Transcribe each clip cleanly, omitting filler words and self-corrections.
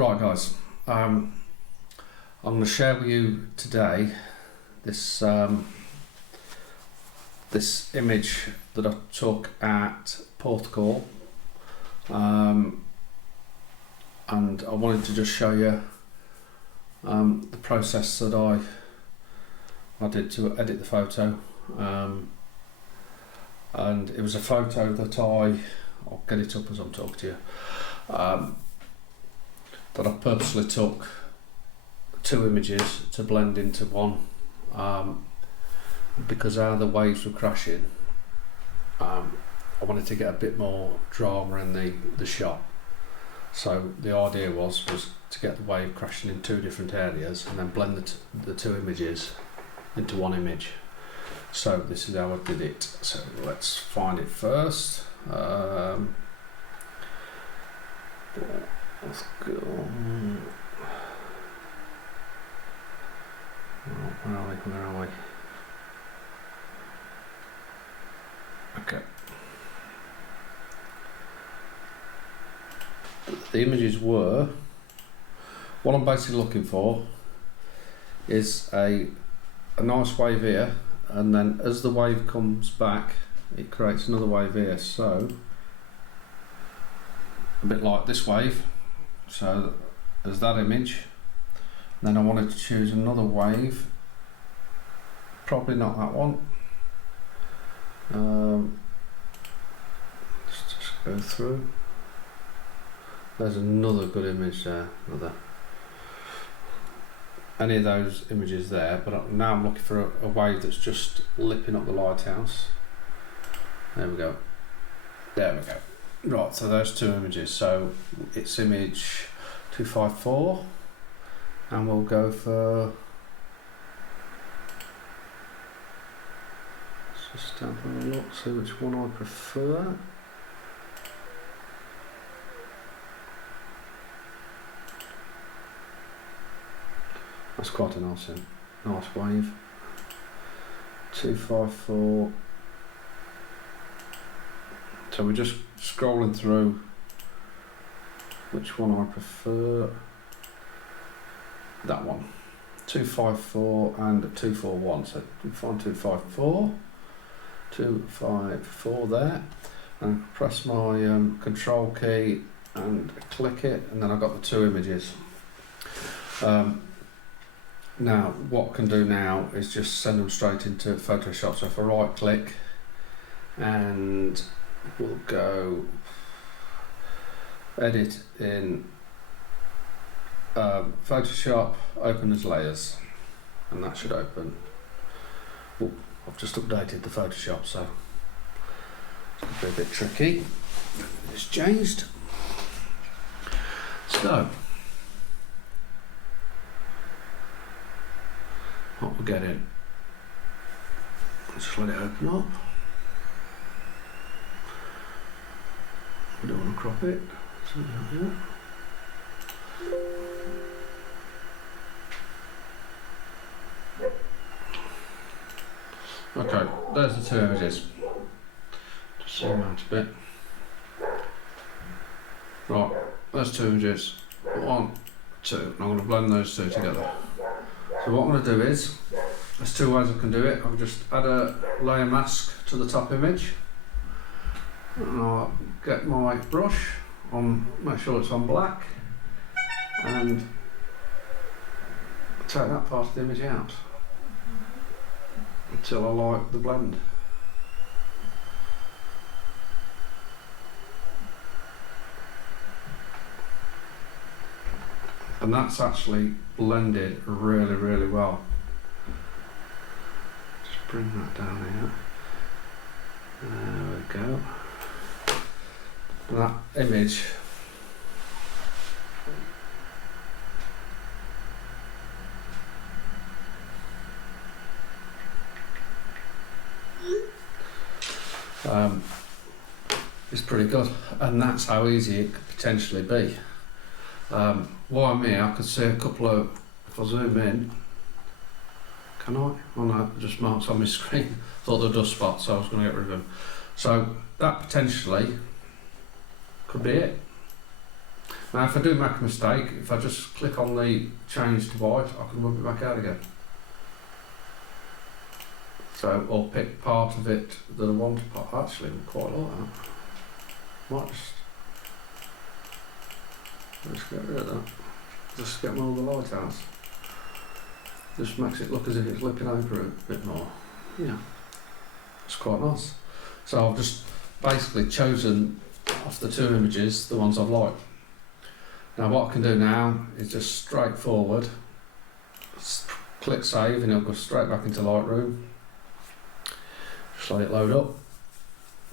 Right guys, I'm going to share with you today this this image that I took at Portugal, and I wanted to just show you the process that I did to edit the photo, and it was a photo that I'll get it up as I'm talking to you, that I purposely took two images to blend into one, because how the waves were crashing, I wanted to get a bit more drama in the shot. So the idea was to get the wave crashing in two different areas and then blend the two images into one image. So this is how I did it. So let's find it first. Let's go. Where are we? Okay. The images were, what I'm basically looking for is a nice wave here, and then as the wave comes back it creates another wave here, so a bit like this wave. So there's that image, then I wanted to choose another wave, probably not that one. Let's just go through. There's another good image there, any of those images there, but now I'm looking for a wave that's just lipping up the lighthouse. There we go. Right, so those two images. So it's image 254, and we'll go for, let's just have a look, see which one I prefer. That's quite a nice wave. 254. So we're just scrolling through which one I prefer. That one. 254 and 241. So we find 254. 254 there. And press my control key and click it, and then I've got the two images. Now what I can do now is just send them straight into Photoshop. So if I right click, and we'll go edit in Photoshop, open as layers, and that should open. Oh, I've just updated the Photoshop, so it's going to be a bit tricky. It's changed. So what we're getting, let's just let it open up. We don't want to crop it, so here. Okay, there's the two images. Just zoom out a bit. Right, there's two images. 1, 2. And I'm going to blend those two together. So what I'm going to do is, there's two ways I can do it. I'll just add a layer mask to the top image, and I'll get my brush on, make sure it's on black, and take that part of the image out until I like the blend. And that's actually blended really, really well. Just bring that down here. There we go. That image is pretty good, and that's how easy it could potentially be. While I'm here, I could see a couple of, if I zoom in, can I? Oh no, it just marks on my screen. Thought they were dust spots, so I was going to get rid of them. So that potentially could be it. Now if I do make a mistake, if I just click on the change to white, I can rub it back out again. So I'll pick part of it that I want to put. Actually, I quite like that. Might just get rid of that. Just get all the light out. Just makes it look as if it's looking over it a bit more. Yeah, it's quite nice. So I've just basically chosen off the two images the ones I've liked. Now what I can do now is just straightforward, click save and it'll go straight back into Lightroom. Just let it load up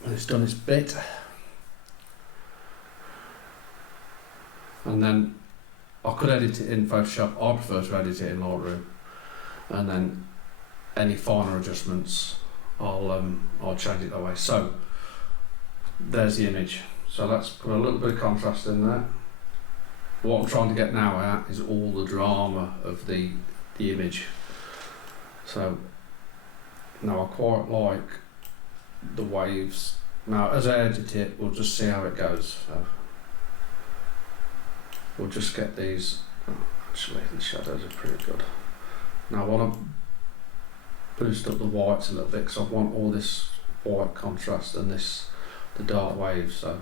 and it's done its bit. And then I could edit it in Photoshop. I prefer to edit it in Lightroom. And then any finer adjustments I'll change it that way. So there's the image. So let's put a little bit of contrast in there. What I'm trying to get now at is all the drama of the image. So now I quite like the waves. Now as I edit it, we'll just see how it goes. So we'll just get these. Oh, actually, the shadows are pretty good. Now I want to boost up the whites a little bit because I want all this white contrast and the dark waves. So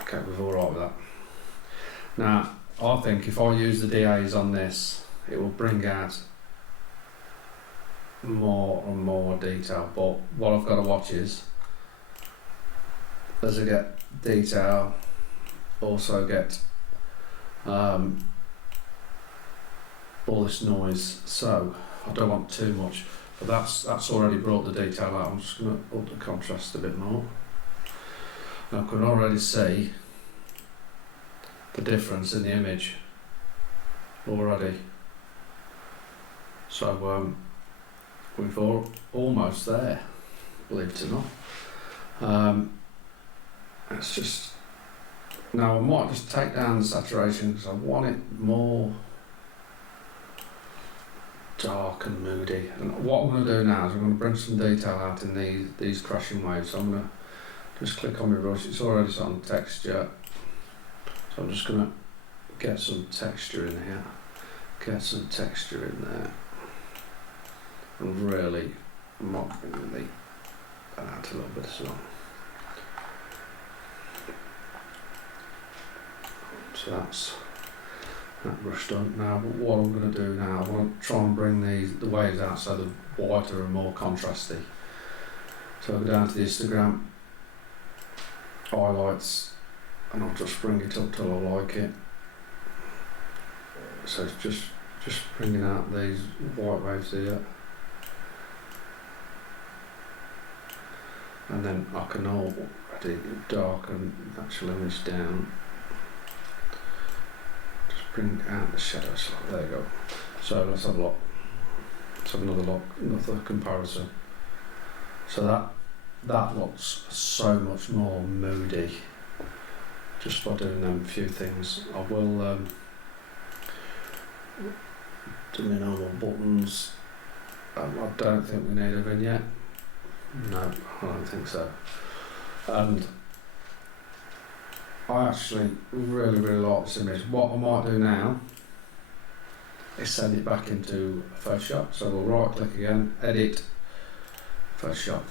okay, we're all right with that. Now I think if I use the DAs on this, it will bring out more and more detail. But what I've got to watch is, as I get detail, also get all this noise. So I don't want too much, but that's already brought the detail out. I'm just going to up the contrast a bit more. I can already see the difference in the image already. So we're almost there, believe it or not. It's just, now I might just take down the saturation because I want it more dark and moody. And what I'm going to do now is I'm going to bring some detail out in these crashing waves. So I'm going to just click on my brush. It's already on texture, so I'm just going to get some texture in here, get some texture in there, and really might bring that out a little bit as well. So that's that brush done. Now what I'm going to do now, I want to try and bring the waves out so they're whiter and more contrasty. So I'll go down to the histogram, highlights, and I'll just bring it up till I like it. So it's just bringing out these white waves here. And then I can already darken the actual image down. Bring out the shadows. There you go. So let's have a look. Let's have another look, another comparison. So that looks so much more moody just by doing them few things. I will do my normal buttons. I don't think we need a vignette. No, I don't think so. And I actually really like this image. What I might do now is send it back into Photoshop. So we'll right click again, edit, Photoshop,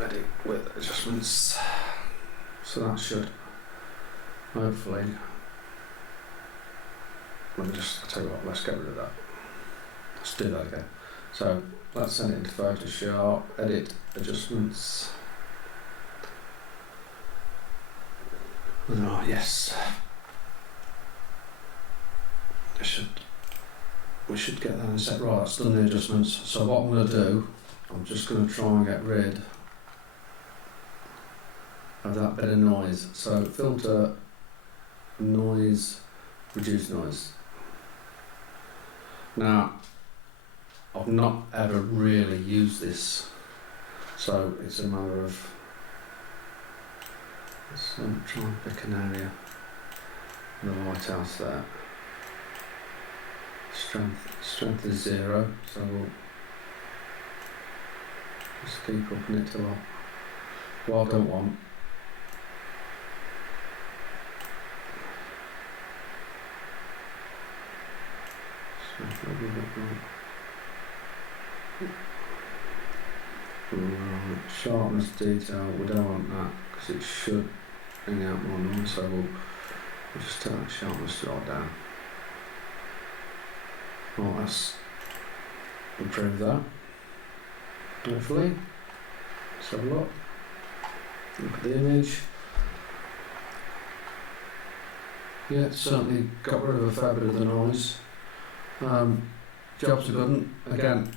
edit with adjustments. So that should hopefully, let me just tell you what, let's get rid of that. Let's do that again. So let's send it into Photoshop, edit, adjustments. Oh, yes. We should get that in a sec. Right, that's done the adjustments. So what I'm going to do, I'm just going to try and get rid of that bit of noise. So filter, noise, reduce noise. Now, I've not ever really used this, so it's a matter of, so I'm trying to pick an area, the lighthouse there. Strength is 0, so we'll just keep upping it till what I don't want right, sharpness, detail, we don't want that because it should bring out more noise, so we'll just take that sharpness right down. Right, let's improve that, hopefully. Let's have a look. Look at the image. Yeah, it's certainly got rid of a fair bit of the noise. Jobs are good. Again,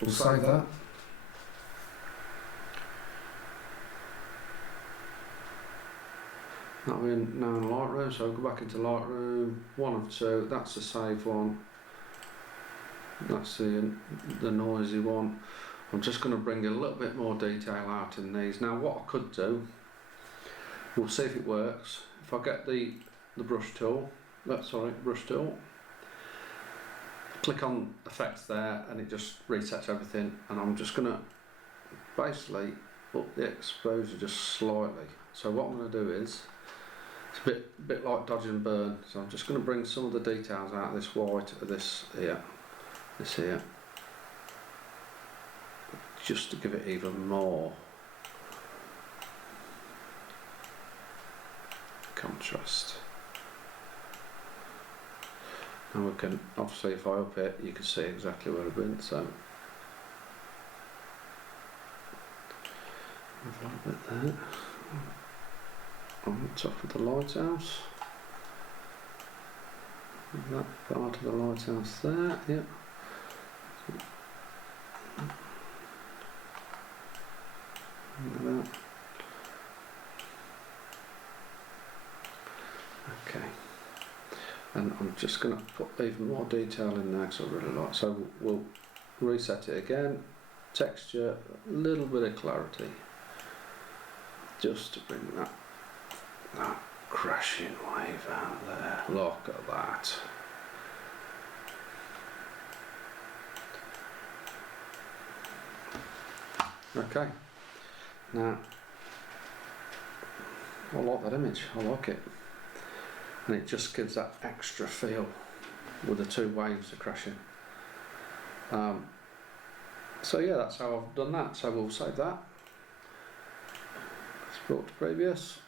we'll save that. Now we're now in Lightroom, so I'll go back into Lightroom, 1 of 2, that's the save one. That's the noisy one. I'm just going to bring a little bit more detail out in these. Now what I could do, we'll see if it works. If I get the brush tool, click on effects there and it just resets everything, and I'm just going to basically up the exposure just slightly. So what I'm going to do is, it's a bit like dodge and burn, so I'm just going to bring some of the details out of this white, of this here, just to give it even more contrast. Now we can, obviously if I up it, you can see exactly where I've been, so a little bit there. On the top of the lighthouse. That part of the lighthouse there, yep. Like that. Okay. And I'm just going to put even more detail in there because I really like. So we'll reset it again. Texture, a little bit of clarity, just to bring that crashing wave out there. Look at that. Okay. Now, I like that image. I like it. And it just gives that extra feel with the two waves are crashing. So yeah, that's how I've done that. So we'll save that. Export to previous.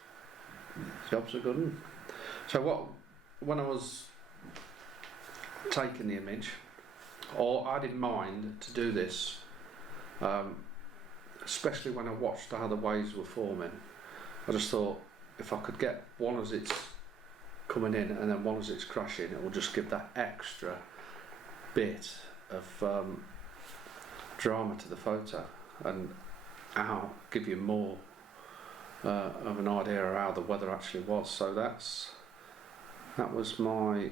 Jobs are good one. So when I was taking the image, or I didn't mind to do this, especially when I watched how the waves were forming, I just thought if I could get one as it's coming in and then one as it's crashing, it will just give that extra bit of drama to the photo, and I'll give you more of an idea of how the weather actually was. So that was my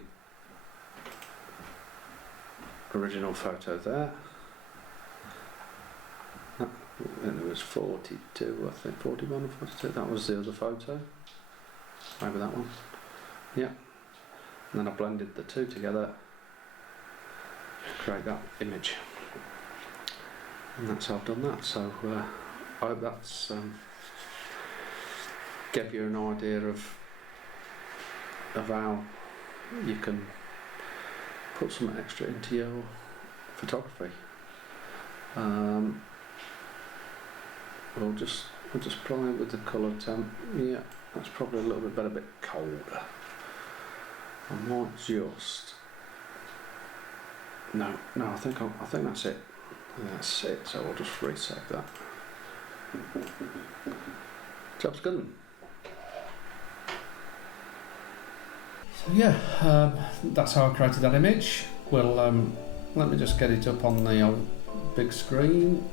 original photo there. And it was 42, I think, 41 or 42. That was the other photo. Maybe that one. Yeah. And then I blended the two together to create that image. And that's how I've done that. So I hope that's gave you an idea of how you can put some extra into your photography. We'll just play with the colour temp. Yeah, that's probably a little bit better, a bit colder. I might just no. I think that's it. That's it. So I'll just reset that. Job's good. So yeah, that's how I created that image. Well, let me just get it up on the old big screen.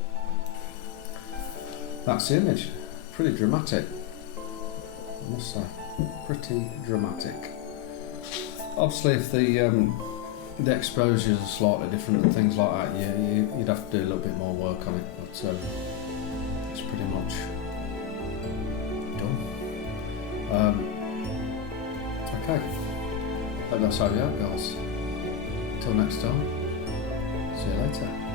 That's the image. Pretty dramatic, I must say. Pretty dramatic. Obviously, if the exposures are slightly different and things like that, you'd have to do a little bit more work on it. But it's pretty much done. Okay. Hope that's how you are, guys. Till next time. See you later.